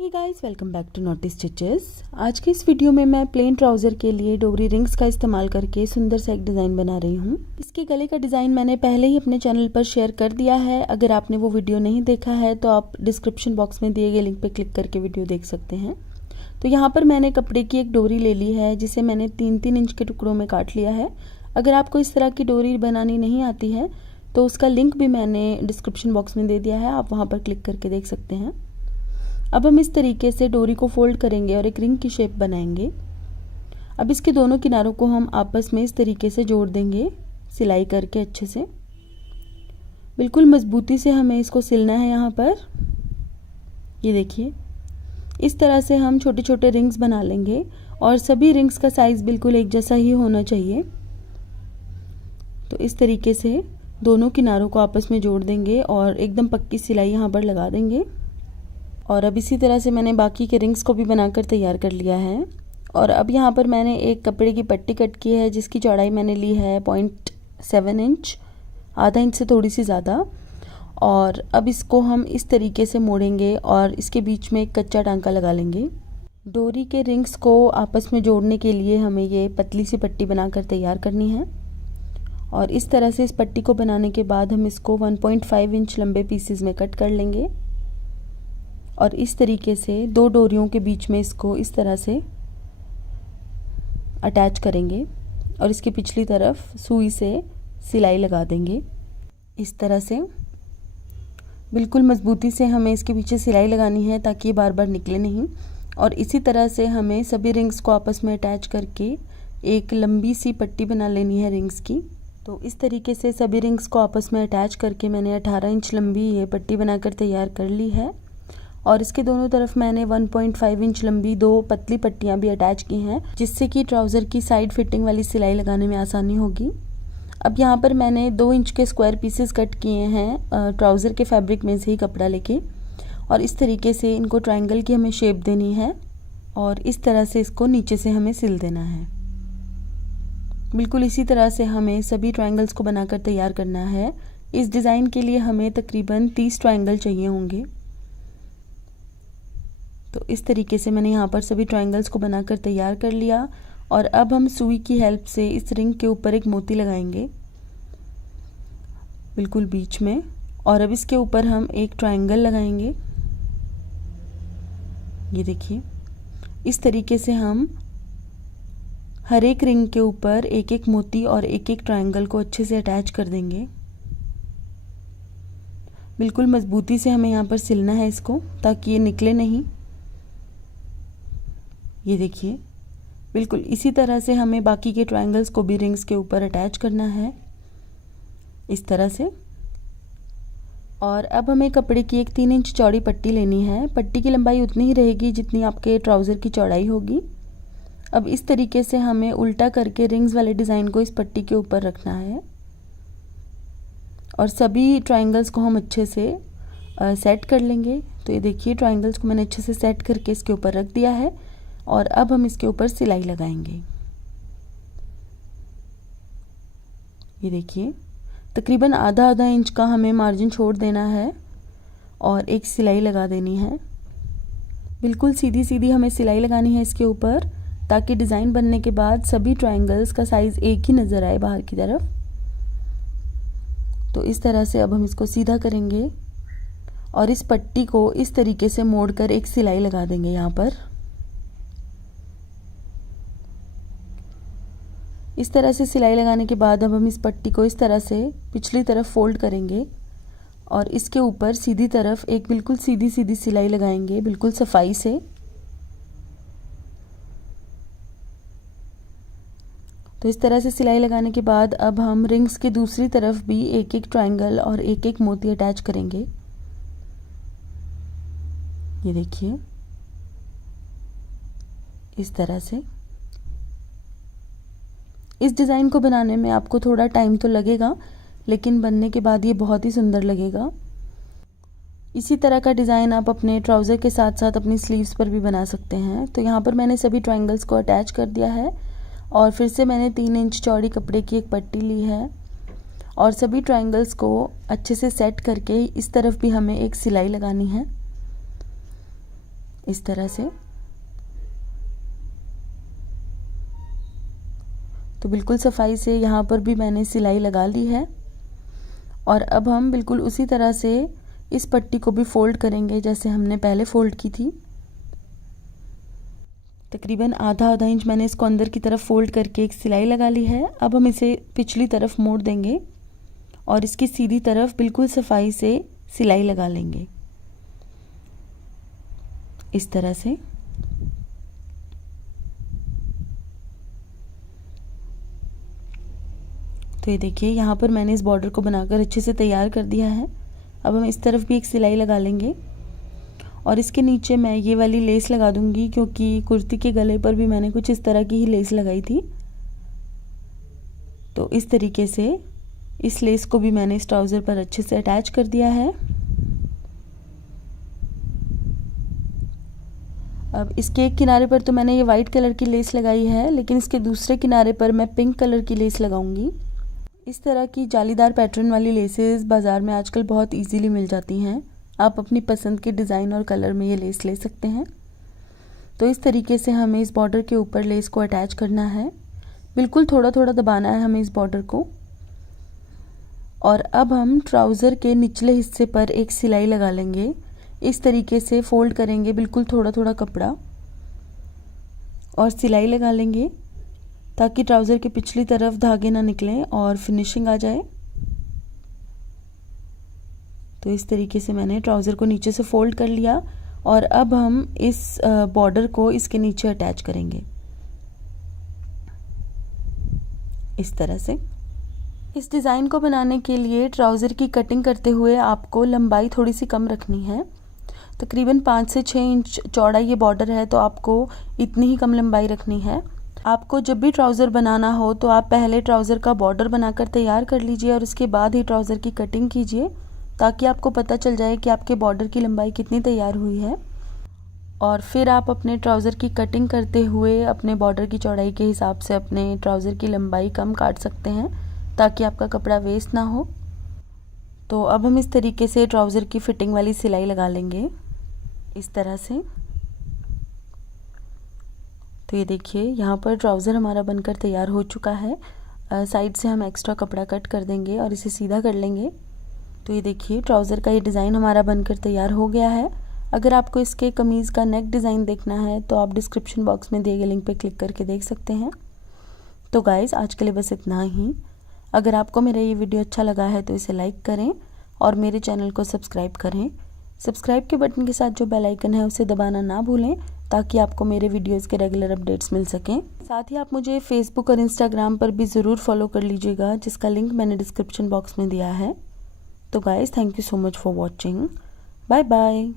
Hey guys, welcome back to naughty stitches. आज के इस वीडियो में मैं प्लेन ट्राउज़र के लिए डोरी रिंग्स का इस्तेमाल करके सुंदर सा एक डिज़ाइन बना रही हूँ। इसके गले का डिज़ाइन मैंने पहले ही अपने चैनल पर शेयर कर दिया है। अगर आपने वो वीडियो नहीं देखा है तो आप डिस्क्रिप्शन बॉक्स में दिए गए लिंक पर क्लिक करके वीडियो देख सकते हैं। तो यहाँ पर मैंने कपड़े की एक डोरी ले ली है जिसे मैंने 3-3 इंच के टुकड़ों में काट लिया है। अगर आपको इस तरह की डोरी बनानी नहीं आती है तो उसका लिंक भी मैंने डिस्क्रिप्शन बॉक्स में दे दिया है, आप वहाँ पर क्लिक करके देख सकते हैं। अब हम इस तरीके से डोरी को फोल्ड करेंगे और एक रिंग की शेप बनाएंगे। अब इसके दोनों किनारों को हम आपस में इस तरीके से जोड़ देंगे, सिलाई करके अच्छे से। बिल्कुल मजबूती से हमें इसको सिलना है। यहाँ पर ये देखिए, इस तरह से हम छोटे छोटे रिंग्स बना लेंगे और सभी रिंग्स का साइज़ बिल्कुल एक जैसा ही होना चाहिए। तो इस तरीके से दोनों किनारों को आपस में जोड़ देंगे और एकदम पक्की सिलाई यहाँ पर लगा देंगे। और अब इसी तरह से मैंने बाकी के रिंग्स को भी बनाकर तैयार कर लिया है। और अब यहाँ पर मैंने एक कपड़े की पट्टी कट की है जिसकी चौड़ाई मैंने ली है 0.7 इंच, आधा इंच से थोड़ी सी ज़्यादा। और अब इसको हम इस तरीके से मोड़ेंगे और इसके बीच में एक कच्चा टांका लगा लेंगे। डोरी के रिंग्स को आपस में जोड़ने के लिए हमें ये पतली सी पट्टी बनाकर तैयार करनी है। और इस तरह से इस पट्टी को बनाने के बाद हम इसको 1.5 इंच लंबे पीसेस में कट कर लेंगे और इस तरीके से दो डोरियों के बीच में इसको इस तरह से अटैच करेंगे और इसकी पिछली तरफ सुई से सिलाई लगा देंगे। इस तरह से बिल्कुल मजबूती से हमें इसके पीछे सिलाई लगानी है ताकि ये बार बार निकले नहीं। और इसी तरह से हमें सभी रिंग्स को आपस में अटैच करके एक लंबी सी पट्टी बना लेनी है रिंग्स की। तो इस तरीके से सभी रिंग्स को आपस में अटैच करके मैंने 18 इंच लंबी ये पट्टी बनाकर तैयार कर ली है। और इसके दोनों तरफ मैंने 1.5 इंच लंबी दो पतली पट्टियां भी अटैच की हैं जिससे कि ट्राउज़र की साइड फिटिंग वाली सिलाई लगाने में आसानी होगी। अब यहाँ पर मैंने 2 इंच के स्क्वायर पीसेस कट किए हैं ट्राउज़र के फैब्रिक में से ही कपड़ा लेके, और इस तरीके से इनको ट्रायंगल की हमें शेप देनी है और इस तरह से इसको नीचे से हमें सिल देना है। बिल्कुल इसी तरह से हमें सभी ट्रायंगल्स को बनाकर तैयार करना है। इस डिज़ाइन के लिए हमें तकरीबन 30 ट्रायंगल चाहिए होंगे। तो इस तरीके से मैंने यहाँ पर सभी ट्रायंगल्स को बनाकर तैयार कर लिया। और अब हम सुई की हेल्प से इस रिंग के ऊपर एक मोती लगाएंगे बिल्कुल बीच में, और अब इसके ऊपर हम एक ट्रायंगल लगाएंगे। ये देखिए, इस तरीके से हम हर एक रिंग के ऊपर एक एक मोती और एक एक ट्रायंगल को अच्छे से अटैच कर देंगे। बिल्कुल मजबूती से हमें यहाँ पर सिलना है इसको ताकि ये निकले नहीं। ये देखिए, बिल्कुल इसी तरह से हमें बाकी के ट्रायंगल्स को भी रिंग्स के ऊपर अटैच करना है इस तरह से। और अब हमें कपड़े की एक 3 इंच चौड़ी पट्टी लेनी है। पट्टी की लंबाई उतनी ही रहेगी जितनी आपके ट्राउज़र की चौड़ाई होगी। अब इस तरीके से हमें उल्टा करके रिंग्स वाले डिज़ाइन को इस पट्टी के ऊपर रखना है और सभी ट्रायंगल्स को हम अच्छे से सेट कर लेंगे। तो ये देखिए, ट्रायंगल्स को मैंने अच्छे से सेट करके इसके ऊपर रख दिया है और अब हम इसके ऊपर सिलाई लगाएंगे। ये देखिए, तकरीबन आधा इंच का हमें मार्जिन छोड़ देना है और एक सिलाई लगा देनी है। बिल्कुल सीधी सीधी हमें सिलाई लगानी है इसके ऊपर ताकि डिज़ाइन बनने के बाद सभी ट्रायंगल्स का साइज़ एक ही नज़र आए बाहर की तरफ। तो इस तरह से अब हम इसको सीधा करेंगे और इस पट्टी को इस तरीके से मोड़कर एक सिलाई लगा देंगे यहाँ पर। इस तरह से सिलाई लगाने के बाद अब हम इस पट्टी को इस तरह से पिछली तरफ फोल्ड करेंगे और इसके ऊपर सीधी तरफ एक बिल्कुल सीधी सीधी सिलाई लगाएंगे बिल्कुल सफाई से। तो इस तरह से सिलाई लगाने के बाद अब हम रिंग्स के दूसरी तरफ भी एक एक ट्रायंगल और एक एक मोती अटैच करेंगे। ये देखिए, इस तरह से। इस डिज़ाइन को बनाने में आपको थोड़ा टाइम तो लगेगा लेकिन बनने के बाद ये बहुत ही सुंदर लगेगा। इसी तरह का डिज़ाइन आप अपने ट्राउज़र के साथ साथ अपनी स्लीव्स पर भी बना सकते हैं। तो यहाँ पर मैंने सभी ट्रायंगल्स को अटैच कर दिया है और फिर से मैंने 3 इंच चौड़ी कपड़े की एक पट्टी ली है और सभी ट्रायंगल्स को अच्छे से सेट करके इस तरफ भी हमें एक सिलाई लगानी है। इस तरह से। तो बिल्कुल सफाई से यहाँ पर भी मैंने सिलाई लगा ली है और अब हम बिल्कुल उसी तरह से इस पट्टी को भी फोल्ड करेंगे जैसे हमने पहले फोल्ड की थी। तकरीबन आधा इंच मैंने इसको अंदर की तरफ फोल्ड करके एक सिलाई लगा ली है। अब हम इसे पिछली तरफ मोड़ देंगे और इसकी सीधी तरफ बिल्कुल सफाई से सिलाई लगा लेंगे इस तरह से। तो ये देखिए यहाँ पर मैंने इस बॉर्डर को बनाकर अच्छे से तैयार कर दिया है। अब हम इस तरफ भी एक सिलाई लगा लेंगे और इसके नीचे मैं ये वाली लेस लगा दूंगी क्योंकि कुर्ती के गले पर भी मैंने कुछ इस तरह की ही लेस लगाई थी। तो इस तरीके से इस लेस को भी मैंने इस ट्राउज़र पर अच्छे से अटैच कर दिया है। अब इसके एक किनारे पर तो मैंने ये वाइट कलर की लेस लगाई है, लेकिन इसके दूसरे किनारे पर मैं पिंक कलर की लेस लगाऊंगी। इस तरह की जालीदार पैटर्न वाली लेसेस बाज़ार में आजकल बहुत इजीली मिल जाती हैं। आप अपनी पसंद के डिज़ाइन और कलर में ये लेस ले सकते हैं। तो इस तरीके से हमें इस बॉर्डर के ऊपर लेस को अटैच करना है। बिल्कुल थोड़ा थोड़ा दबाना है हमें इस बॉर्डर को। और अब हम ट्राउज़र के निचले हिस्से पर एक सिलाई लगा लेंगे। इस तरीके से फोल्ड करेंगे बिल्कुल थोड़ा थोड़ा कपड़ा और सिलाई लगा लेंगे ताकि ट्राउज़र के पिछली तरफ धागे ना निकलें और फिनिशिंग आ जाए। तो इस तरीके से मैंने ट्राउज़र को नीचे से फोल्ड कर लिया और अब हम इस बॉर्डर को इसके नीचे अटैच करेंगे इस तरह से। इस डिज़ाइन को बनाने के लिए ट्राउज़र की कटिंग करते हुए आपको लंबाई थोड़ी सी कम रखनी है। तकरीबन 5 से 6 इंच चौड़ा ये बॉर्डर है, तो आपको इतनी ही कम लंबाई रखनी है। आपको जब भी ट्राउज़र बनाना हो तो आप पहले ट्राउज़र का बॉर्डर बनाकर तैयार कर लीजिए और उसके बाद ही ट्राउज़र की कटिंग कीजिए, ताकि आपको पता चल जाए कि आपके बॉर्डर की लंबाई कितनी तैयार हुई है। और फिर आप अपने ट्राउज़र की कटिंग करते हुए अपने बॉर्डर की चौड़ाई के हिसाब से अपने ट्राउज़र की लंबाई कम काट सकते हैं, ताकि आपका कपड़ा वेस्ट ना हो। तो अब हम इस तरीके से ट्राउज़र की फिटिंग वाली सिलाई लगा लेंगे इस तरह से। तो ये देखिए यहाँ पर ट्राउज़र हमारा बनकर तैयार हो चुका है। साइड से हम एक्स्ट्रा कपड़ा कट कर देंगे और इसे सीधा कर लेंगे। तो ये देखिए ट्राउज़र का ये डिज़ाइन हमारा बनकर तैयार हो गया है। अगर आपको इसके कमीज़ का नेक डिज़ाइन देखना है तो आप डिस्क्रिप्शन बॉक्स में दिए गए लिंक पे क्लिक करके देख सकते हैं। तो गाइज़ आज के लिए बस इतना ही। अगर आपको मेरा ये वीडियो अच्छा लगा है तो इसे लाइक करें और मेरे चैनल को सब्सक्राइब करें। सब्सक्राइब के बटन के साथ जो बेल आइकन है उसे दबाना ना भूलें, ताकि आपको मेरे वीडियोस के रेगुलर अपडेट्स मिल सकें। साथ ही आप मुझे फेसबुक और इंस्टाग्राम पर भी ज़रूर फॉलो कर लीजिएगा, जिसका लिंक मैंने डिस्क्रिप्शन बॉक्स में दिया है। तो guys thank you so much for watching. Bye bye.